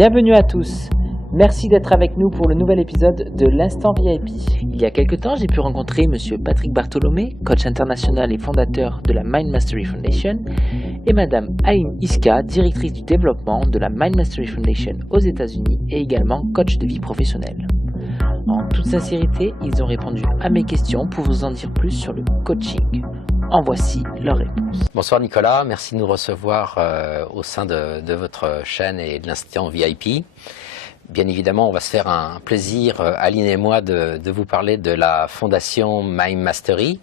Bienvenue à tous. Merci d'être avec nous pour le nouvel épisode de l'Instant VIP. Il y a quelques temps, j'ai pu rencontrer Monsieur Patrick Bartholomé, coach international et fondateur de la Mind Mastery Foundation, et Madame Aïm Iska, directrice du développement de la Mind Mastery Foundation aux États-Unis et également coach de vie professionnelle. En toute sincérité, ils ont répondu à mes questions pour vous en dire plus sur le coaching. En voici leurs réponses. Bonsoir Nicolas, merci de nous recevoir au sein de votre chaîne et de l'Instant VIP. Bien évidemment, on va se faire un plaisir, Aline et moi, de vous parler de la fondation Mind Mastery,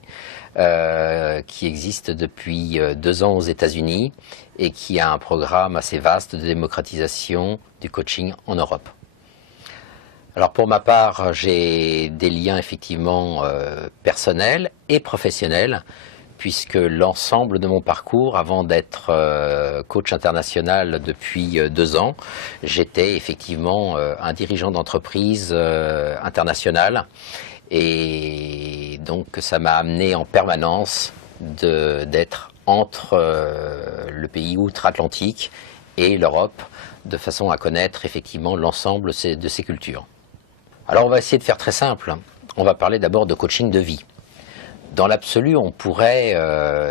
qui existe depuis 2 ans aux États-Unis et qui a un programme assez vaste de démocratisation du coaching en Europe. Alors pour ma part, j'ai des liens effectivement personnels et professionnels, puisque l'ensemble de mon parcours, avant d'être coach international depuis 2 ans, j'étais effectivement un dirigeant d'entreprise internationale. Et donc ça m'a amené en permanence d'être entre le pays outre-Atlantique et l'Europe, de façon à connaître effectivement l'ensemble de ces cultures. Alors on va essayer de faire très simple. On va parler d'abord de coaching de vie. Dans l'absolu, on pourrait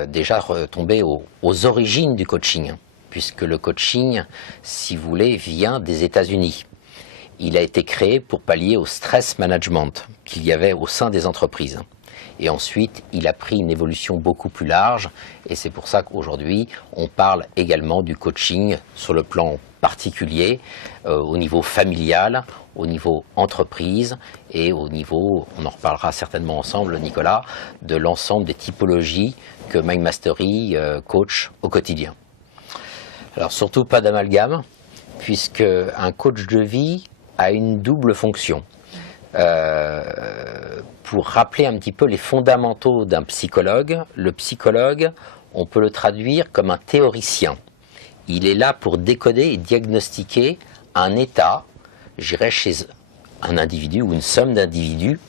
déjà retomber aux origines du coaching, puisque le coaching, si vous voulez, vient des États-Unis. Il a été créé pour pallier au stress management qu'il y avait au sein des entreprises. Et ensuite, il a pris une évolution beaucoup plus large, et c'est pour ça qu'aujourd'hui, on parle également du coaching sur le plan particulier, au niveau familial, au niveau entreprise et au niveau, on en reparlera certainement ensemble Nicolas, de l'ensemble des typologies que Mind Mastery coach au quotidien. Alors surtout pas d'amalgame, puisque un coach de vie a une double fonction. Pour rappeler un petit peu les fondamentaux d'un psychologue, le psychologue, on peut le traduire comme un théoricien. Il est là pour décoder et diagnostiquer un état, j'irais chez un individu ou une somme d'individus,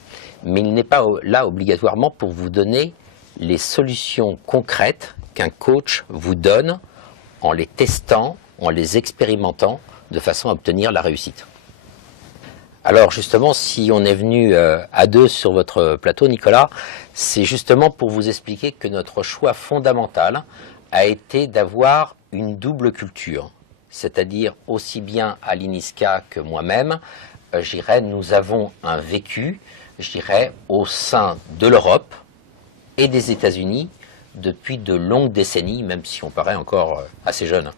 mais il n'est pas là obligatoirement pour vous donner les solutions concrètes qu'un coach vous donne en les testant, en les expérimentant, de façon à obtenir la réussite. Alors justement, si on est venu à 2 sur votre plateau, Nicolas, c'est justement pour vous expliquer que notre choix fondamental a été d'avoir une double culture. C'est-à-dire aussi bien Aline Iska que moi-même, nous avons un vécu, au sein de l'Europe et des États-Unis depuis de longues décennies, même si on paraît encore assez jeune.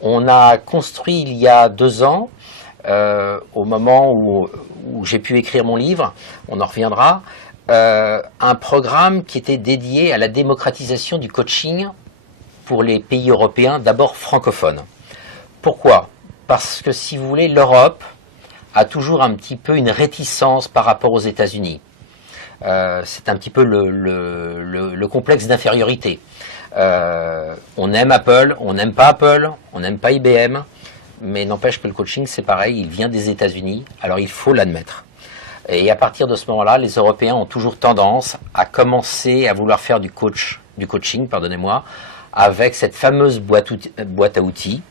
On a construit il y a 2 ans, au moment où j'ai pu écrire mon livre, on en reviendra, un programme qui était dédié à la démocratisation du coaching pour les pays européens, d'abord francophones. Pourquoi? Parce que si vous voulez, l'Europe a toujours un petit peu une réticence par rapport aux États-Unis. C'est un petit peu le complexe d'infériorité. On aime Apple, on n'aime pas Apple, on n'aime pas IBM, mais n'empêche que le coaching c'est pareil, il vient des États-Unis, alors il faut l'admettre. Et à partir de ce moment-là, les Européens ont toujours tendance à commencer à vouloir faire du coaching, avec cette fameuse boîte à outils,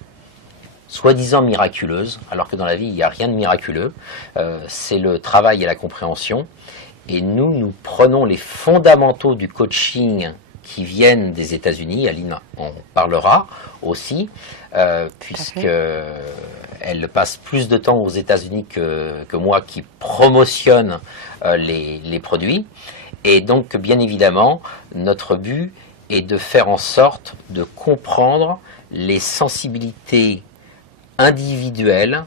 soi-disant miraculeuse, alors que dans la vie, il n'y a rien de miraculeux. C'est le travail et la compréhension. Et nous prenons les fondamentaux du coaching qui viennent des États-Unis. Aline en parlera aussi, puisque elle passe plus de temps aux États-Unis que moi qui promotionne les produits. Et donc, bien évidemment, notre but est de faire en sorte de comprendre les sensibilités individuelles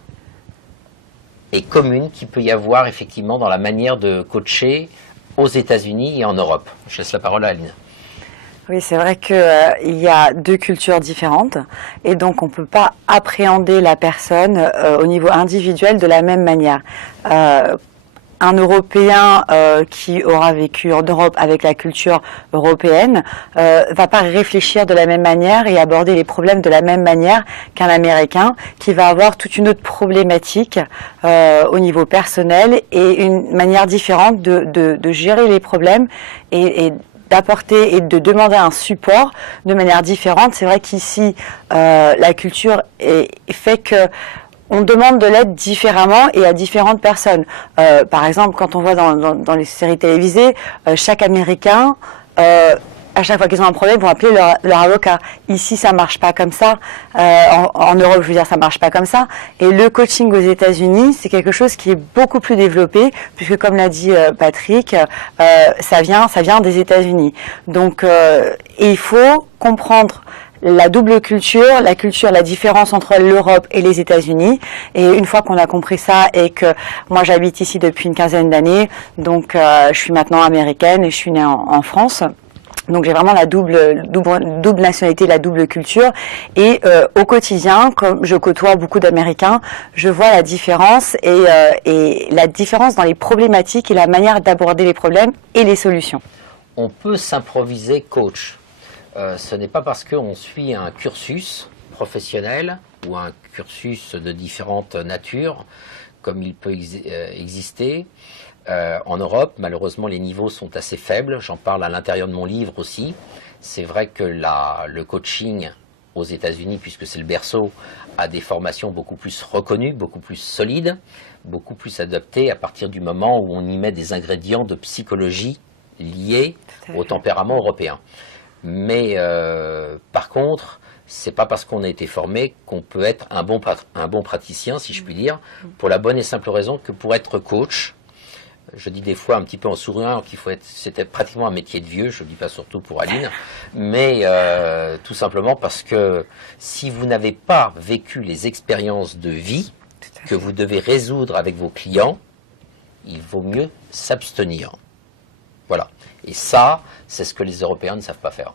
et communes qu'il peut y avoir effectivement dans la manière de coacher aux États-Unis et en Europe. Je laisse la parole à Aline. Oui, c'est vrai qu'il y a 2 cultures différentes et donc on ne peut pas appréhender la personne au niveau individuel de la même manière. Un Européen qui aura vécu en Europe avec la culture européenne va pas réfléchir de la même manière et aborder les problèmes de la même manière qu'un Américain qui va avoir toute une autre problématique au niveau personnel et une manière différente de gérer les problèmes et d'apporter et de demander un support de manière différente. C'est vrai qu'ici, la culture fait que on demande de l'aide différemment et à différentes personnes. Par exemple, quand on voit dans les séries télévisées, chaque Américain, à chaque fois qu'ils ont un problème, vont appeler leur avocat. Ici, ça marche pas comme ça. En Europe, je veux dire, ça marche pas comme ça. Et le coaching aux États-Unis, c'est quelque chose qui est beaucoup plus développé, puisque comme l'a dit Patrick, ça vient des États-Unis. Donc, et il faut comprendre la double culture, la différence entre l'Europe et les États-Unis. Et une fois qu'on a compris ça et que moi j'habite ici depuis une quinzaine d'années, donc je suis maintenant américaine et je suis née en France. Donc j'ai vraiment la double nationalité, la double culture. Et au quotidien, comme je côtoie beaucoup d'Américains, je vois la différence et la différence dans les problématiques et la manière d'aborder les problèmes et les solutions. On peut s'improviser coach. Ce n'est pas parce qu'on suit un cursus professionnel ou un cursus de différentes natures, comme il peut exister. En Europe, malheureusement, les niveaux sont assez faibles. J'en parle à l'intérieur de mon livre aussi. C'est vrai que le coaching aux États-Unis, puisque c'est le berceau, a des formations beaucoup plus reconnues, beaucoup plus solides, beaucoup plus adaptées à partir du moment où on y met des ingrédients de psychologie liés au tempérament européen. Mais par contre, c'est pas parce qu'on a été formé qu'on peut être un bon praticien, si je puis dire, pour la bonne et simple raison que pour être coach, je dis des fois un petit peu en souriant c'était pratiquement un métier de vieux, je ne dis pas surtout pour Aline, mais tout simplement parce que si vous n'avez pas vécu les expériences de vie que vous devez résoudre avec vos clients, il vaut mieux s'abstenir. Voilà. Et ça, c'est ce que les Européens ne savent pas faire.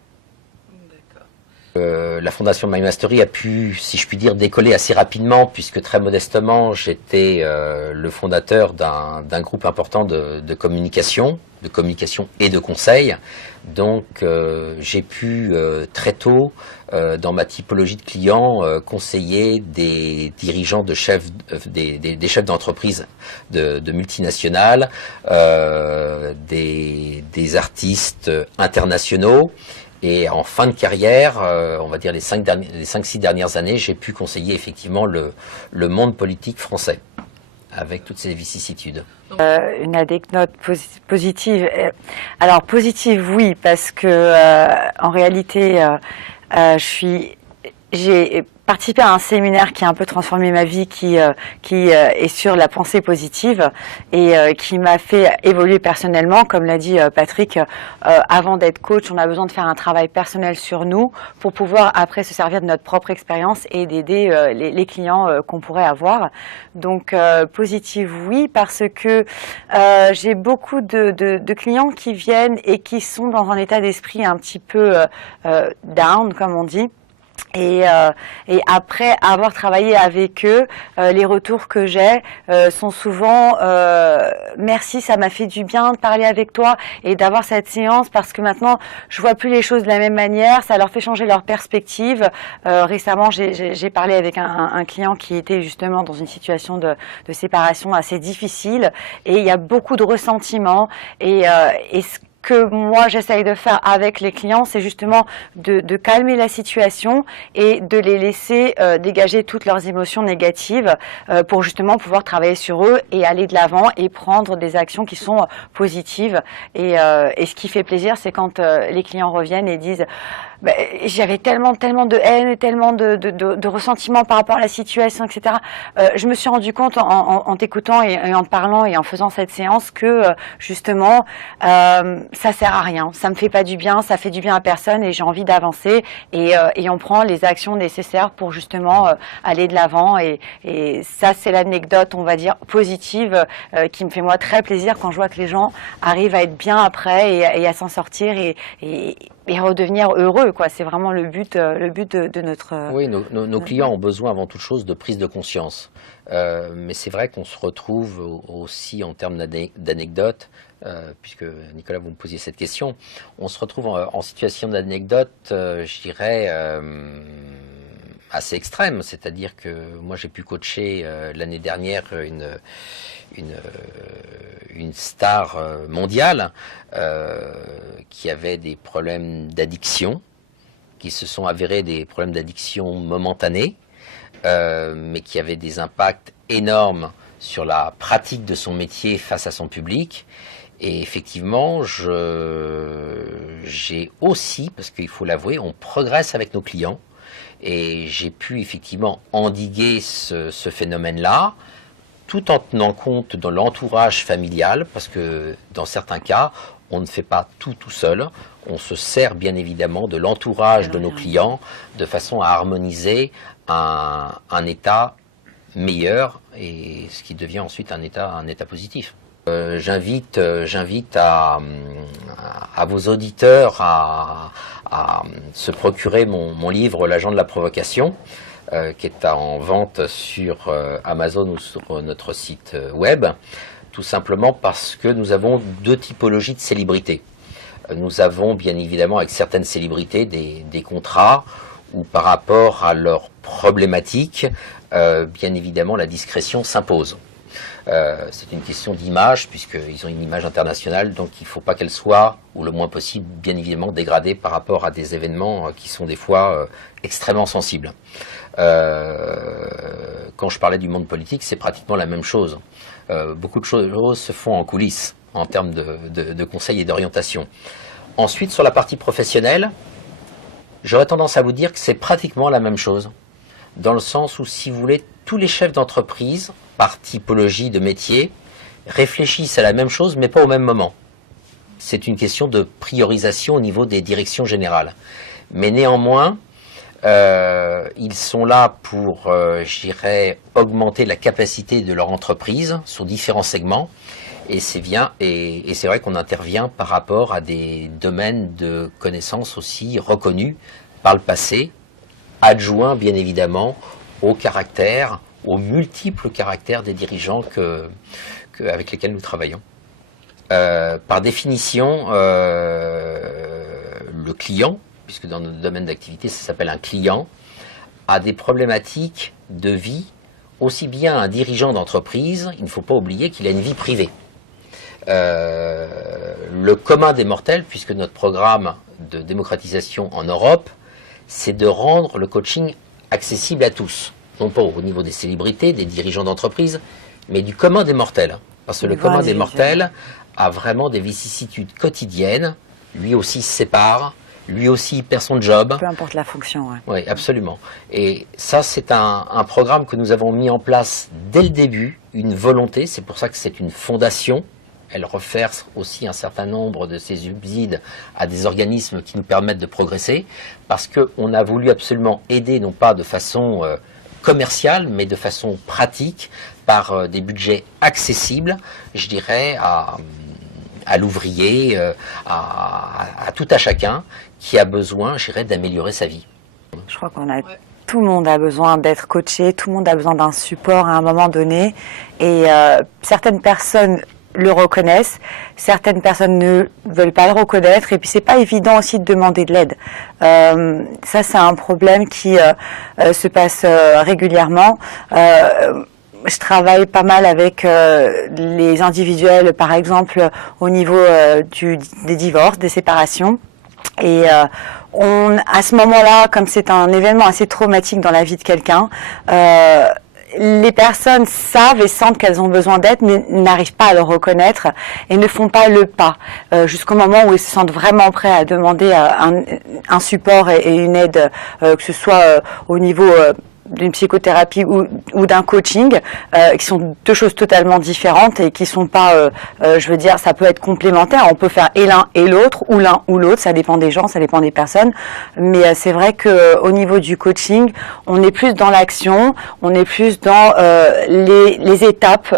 La fondation My Mastery a pu, si je puis dire, décoller assez rapidement, puisque très modestement, j'étais le fondateur d'un groupe important de communication et de conseil. Donc, j'ai pu très tôt, dans ma typologie de clients, conseiller des dirigeants des chefs d'entreprise de multinationales, des artistes internationaux. Et en fin de carrière, on va dire les 5-6 dernières années, j'ai pu conseiller effectivement le monde politique français, avec toutes ses vicissitudes. Une anecdote positive. Alors positive, oui, parce que en réalité, j'ai participé à un séminaire qui a un peu transformé ma vie, qui est sur la pensée positive et qui m'a fait évoluer personnellement. Comme l'a dit Patrick, avant d'être coach, on a besoin de faire un travail personnel sur nous pour pouvoir après se servir de notre propre expérience et d'aider les clients qu'on pourrait avoir. Donc positive, oui, parce que j'ai beaucoup de clients qui viennent et qui sont dans un état d'esprit un petit peu down, comme on dit. Et après avoir travaillé avec eux, les retours que j'ai sont souvent merci, ça m'a fait du bien de parler avec toi et d'avoir cette séance parce que maintenant je vois plus les choses de la même manière, ça leur fait changer leur perspective. Récemment, j'ai parlé avec un client qui était justement dans une situation de séparation assez difficile et il y a beaucoup de ressentiment et ce que moi j'essaye de faire avec les clients, c'est justement de calmer la situation et de les laisser dégager toutes leurs émotions négatives pour justement pouvoir travailler sur eux et aller de l'avant et prendre des actions qui sont positives. Et ce qui fait plaisir, c'est quand les clients reviennent et disent j'avais tellement de haine et tellement de ressentiment par rapport à la situation, etc. Je me suis rendu compte en t'écoutant et en te parlant et en faisant cette séance que justement ça sert à rien, ça me fait pas du bien, ça fait du bien à personne et j'ai envie d'avancer et on prend les actions nécessaires pour justement aller de l'avant et ça c'est l'anecdote on va dire positive qui me fait moi très plaisir quand je vois que les gens arrivent à être bien après et à s'en sortir et redevenir heureux, quoi. C'est vraiment le but de notre... Oui, nos clients ont besoin avant toute chose de prise de conscience. Mais c'est vrai qu'on se retrouve aussi en termes d'anecdotes, puisque Nicolas, vous me posiez cette question, on se retrouve en situation d'anecdote, je dirais, assez extrême. C'est-à-dire que moi j'ai pu coacher l'année dernière une star mondiale qui avait des problèmes d'addiction, qui se sont avérés des problèmes d'addiction momentanés. mais qui avait des impacts énormes sur la pratique de son métier face à son public. Et effectivement, j'ai aussi, parce qu'il faut l'avouer, on progresse avec nos clients, et j'ai pu effectivement endiguer ce phénomène-là, tout en tenant compte de l'entourage familial, parce que dans certains cas, on ne fait pas tout seul, on se sert bien évidemment de l'entourage de nos clients, de façon à harmoniser un état meilleur, et ce qui devient ensuite un état positif. J'invite à vos auditeurs à se procurer mon livre L'agent de la provocation, qui est en vente sur Amazon ou sur notre site web, tout simplement parce que nous avons deux typologies de célébrités. Nous avons bien évidemment avec certaines célébrités des contrats où par rapport à leurs problématiques, bien évidemment la discrétion s'impose. C'est une question d'image, puisqu'ils ont une image internationale, donc il ne faut pas qu'elle soit, ou le moins possible, bien évidemment, dégradée par rapport à des événements qui sont des fois extrêmement sensibles. Quand je parlais du monde politique, c'est pratiquement la même chose. Beaucoup de choses se font en coulisses, en termes de conseils et d'orientation. Ensuite, sur la partie professionnelle, j'aurais tendance à vous dire que c'est pratiquement la même chose, dans le sens où, si vous voulez, tous les chefs d'entreprise, par typologie de métier, réfléchissent à la même chose, mais pas au même moment. C'est une question de priorisation au niveau des directions générales. Mais néanmoins, ils sont là pour, je dirais, augmenter la capacité de leur entreprise sur différents segments. Et c'est bien, et c'est vrai qu'on intervient par rapport à des domaines de connaissances aussi reconnus par le passé, adjoints bien évidemment au caractère, aux multiples caractères des dirigeants avec lesquels nous travaillons. Par définition, le client, puisque dans notre domaine d'activité ça s'appelle un client, a des problématiques de vie, aussi bien un dirigeant d'entreprise, il ne faut pas oublier qu'il a une vie privée. Le commun des mortels, puisque notre programme de démocratisation en Europe, c'est de rendre le coaching accessible à tous. Non pas au niveau des célébrités, des dirigeants d'entreprise, mais du commun des mortels. Parce que le commun des mortels a vraiment des vicissitudes quotidiennes, lui aussi se sépare, lui aussi perd son job. Peu importe la fonction. Ouais. Oui, absolument. Et ça, c'est un programme que nous avons mis en place dès le début, une volonté, c'est pour ça que c'est une fondation. Elle reverse aussi un certain nombre de ses subsides à des organismes qui nous permettent de progresser, parce qu'on a voulu absolument aider, non pas de façon commerciale, mais de façon pratique, par des budgets accessibles, je dirais, à l'ouvrier, à tout à chacun qui a besoin, je dirais, d'améliorer sa vie. Je crois tout le monde a besoin d'être coaché, tout le monde a besoin d'un support à un moment donné, et certaines personnes le reconnaissent, certaines personnes ne veulent pas le reconnaître, et puis c'est pas évident aussi de demander de l'aide. Ça, c'est un problème qui se passe régulièrement. Je travaille pas mal avec les individuels, par exemple, au niveau des divorces, des séparations. Et à ce moment-là, comme c'est un événement assez traumatique dans la vie de quelqu'un, les personnes savent et sentent qu'elles ont besoin d'aide, mais n'arrivent pas à le reconnaître et ne font pas le pas jusqu'au moment où ils se sentent vraiment prêts à demander un support et une aide, que ce soit au niveau d'une psychothérapie ou d'un coaching, qui sont deux choses totalement différentes et qui sont pas, je veux dire, ça peut être complémentaire. On peut faire et l'un et l'autre, ou l'un ou l'autre. Ça dépend des gens, ça dépend des personnes. Mais c'est vrai que au niveau du coaching, on est plus dans l'action, on est plus dans les étapes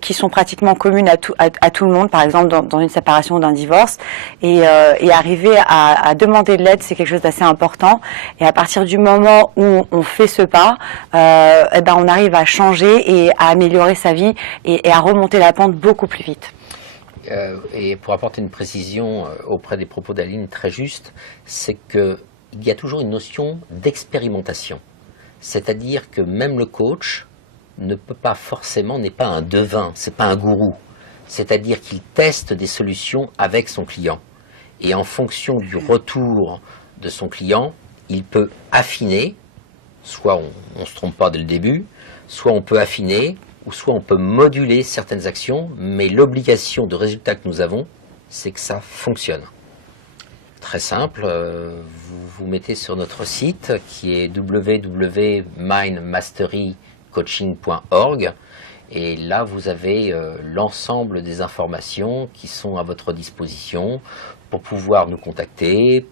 qui sont pratiquement communes à tout le monde. Par exemple, dans une séparation ou d'un divorce, et arriver à demander de l'aide, c'est quelque chose d'assez important. Et à partir du moment où on fait ce pas, on arrive à changer et à améliorer sa vie et à remonter la pente beaucoup plus vite. Et pour apporter une précision auprès des propos d'Aline très juste, c'est qu'il y a toujours une notion d'expérimentation. C'est-à-dire que même le coach ne peut pas forcément, n'est pas un devin, c'est pas un gourou. C'est-à-dire qu'il teste des solutions avec son client. Et en fonction du retour de son client, il peut affiner soit on ne se trompe pas dès le début, soit on peut affiner, ou soit on peut moduler certaines actions, mais l'obligation de résultat que nous avons, c'est que ça fonctionne. Très simple, vous mettez sur notre site qui est www.mindmasterycoaching.org et là vous avez l'ensemble des informations qui sont à votre disposition pour pouvoir nous contacter,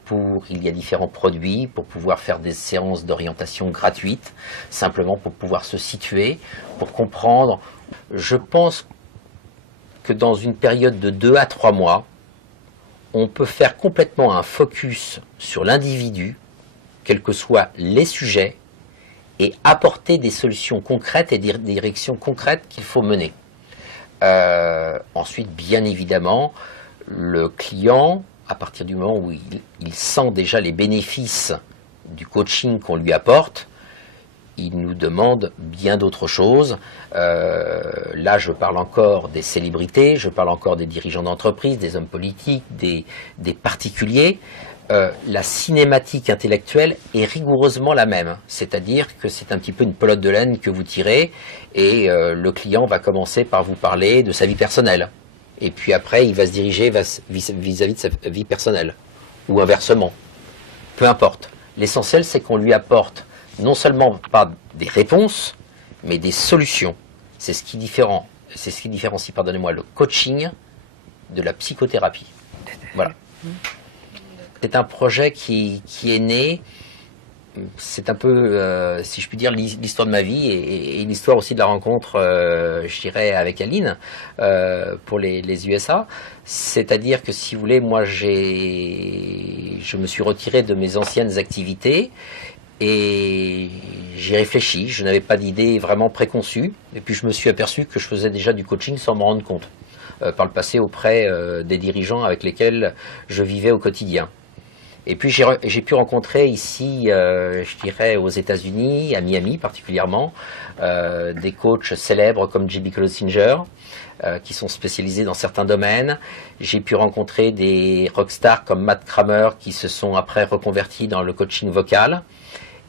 il y a différents produits, pour pouvoir faire des séances d'orientation gratuites, simplement pour pouvoir se situer, pour comprendre. Je pense que dans une période de 2 à 3 mois, on peut faire complètement un focus sur l'individu, quels que soient les sujets, et apporter des solutions concrètes et des directions concrètes qu'il faut mener. Ensuite, bien évidemment, le client, à partir du moment où il sent déjà les bénéfices du coaching qu'on lui apporte, il nous demande bien d'autres choses. Là, je parle encore des célébrités, je parle encore des dirigeants d'entreprise, des hommes politiques, des particuliers. La cinématique intellectuelle est rigoureusement la même. C'est-à-dire que c'est un petit peu une pelote de laine que vous tirez et le client va commencer par vous parler de sa vie personnelle. Et puis après, il va se diriger vis-à-vis de sa vie personnelle. Ou inversement. Peu importe. L'essentiel, c'est qu'on lui apporte non seulement pas des réponses, mais des solutions. C'est ce qui différencie, pardonnez-moi, le coaching de la psychothérapie. Voilà. C'est un projet qui est né, c'est un peu, si je puis dire, l'histoire de ma vie et l'histoire aussi de la rencontre, je dirais, avec Aline pour les USA. C'est-à-dire que, si vous voulez, moi, je me suis retiré de mes anciennes activités. Et j'ai réfléchi, je n'avais pas d'idée vraiment préconçue, et puis je me suis aperçu que je faisais déjà du coaching sans m'en rendre compte, par le passé auprès des dirigeants avec lesquels je vivais au quotidien. Et puis j'ai pu rencontrer ici, je dirais aux États-Unis, à Miami particulièrement, des coachs célèbres comme J.B. Clossinger, qui sont spécialisés dans certains domaines. J'ai pu rencontrer des rockstars comme Matt Kramer qui se sont après reconvertis dans le coaching vocal.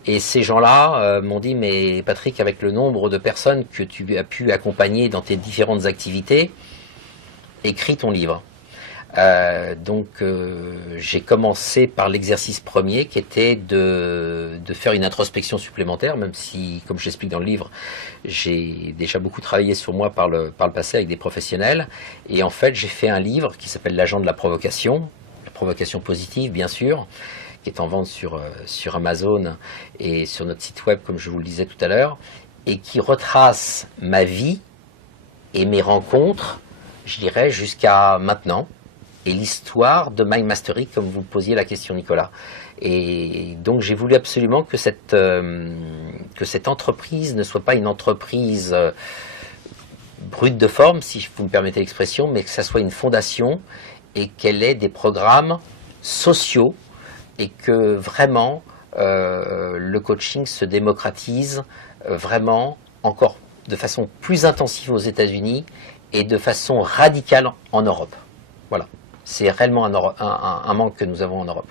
Et ces gens-là m'ont dit, mais Patrick, avec le nombre de personnes que tu as pu accompagner dans tes différentes activités, écris ton livre. Donc j'ai commencé par l'exercice premier qui était de faire une introspection supplémentaire, même si, comme je l'explique dans le livre, j'ai déjà beaucoup travaillé sur moi par le passé avec des professionnels. Et en fait, j'ai fait un livre qui s'appelle L'agent de la provocation positive, bien sûr, qui est en vente sur Amazon et sur notre site web, comme je vous le disais tout à l'heure, et qui retrace ma vie et mes rencontres, je dirais, jusqu'à maintenant, et l'histoire de Mind Mastery, comme vous posiez la question, Nicolas. Et donc, j'ai voulu absolument que cette entreprise ne soit pas une entreprise brute de forme, si vous me permettez l'expression, mais que ça soit une fondation et qu'elle ait des programmes sociaux et que vraiment le coaching se démocratise vraiment encore de façon plus intensive aux États-Unis et de façon radicale en Europe. Voilà, c'est réellement un manque que nous avons en Europe.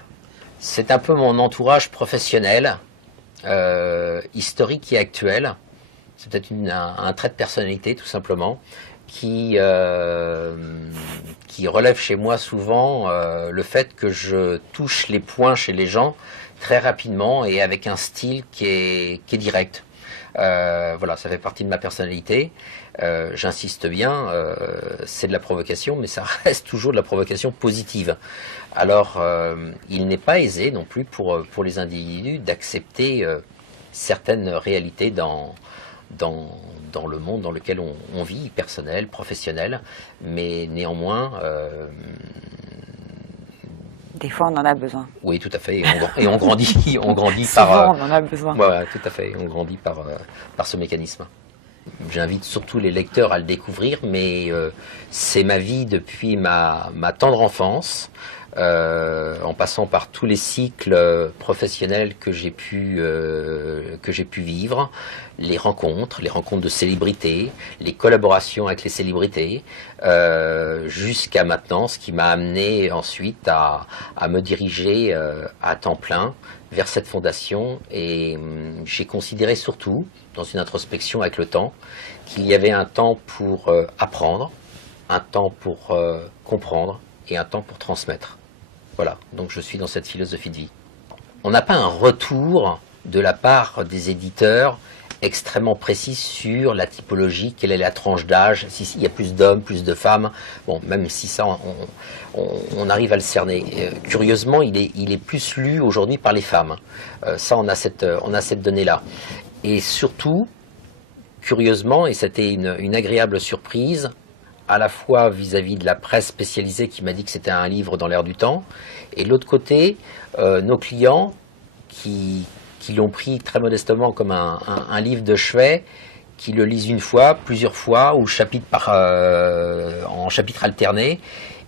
C'est un peu mon entourage professionnel, historique et actuel. C'est peut-être un trait de personnalité tout simplement qui relève chez moi souvent le fait que je touche les points chez les gens très rapidement et avec un style qui est direct. Voilà, ça fait partie de ma personnalité. J'insiste bien, c'est de la provocation, mais ça reste toujours de la provocation positive. Alors, il n'est pas aisé non plus pour les individus d'accepter certaines réalités dans le monde dans lequel on vit, personnel, professionnel, mais néanmoins... Des fois, on en a besoin. Oui, tout à fait, et on grandit, on grandit Souvent, on en a besoin. Voilà, tout à fait, on grandit par ce mécanisme. J'invite surtout les lecteurs à le découvrir, mais c'est ma vie depuis ma tendre enfance. en passant par tous les cycles professionnels que j'ai pu vivre, les rencontres de célébrités, les collaborations avec les célébrités, jusqu'à maintenant, ce qui m'a amené ensuite à me diriger à temps plein vers cette fondation. Et j'ai considéré surtout, dans une introspection avec le temps, qu'il y avait un temps pour apprendre, un temps pour comprendre et un temps pour transmettre. Voilà, donc je suis dans cette philosophie de vie. On n'a pas un retour de la part des éditeurs extrêmement précis sur la typologie, quelle est la tranche d'âge, s'il y a plus d'hommes, plus de femmes. Bon, même si ça, on arrive à le cerner. Curieusement, il est plus lu aujourd'hui par les femmes. Ça, on a cette donnée-là. Et surtout, curieusement, et c'était une agréable surprise, à la fois vis-à-vis de la presse spécialisée qui m'a dit que c'était un livre dans l'air du temps, et de l'autre côté, nos clients qui l'ont pris très modestement comme un livre de chevet, qui le lisent une fois, plusieurs fois, ou en chapitres alternés,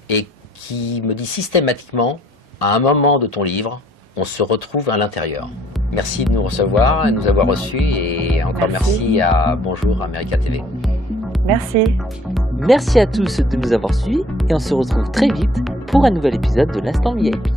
et qui me dit systématiquement, à un moment de ton livre, on se retrouve à l'intérieur. Merci de nous recevoir, de nous avoir reçus, et encore merci à Bonjour America TV. Merci. Merci à tous de nous avoir suivis et on se retrouve très vite pour un nouvel épisode de l'Instant VIP.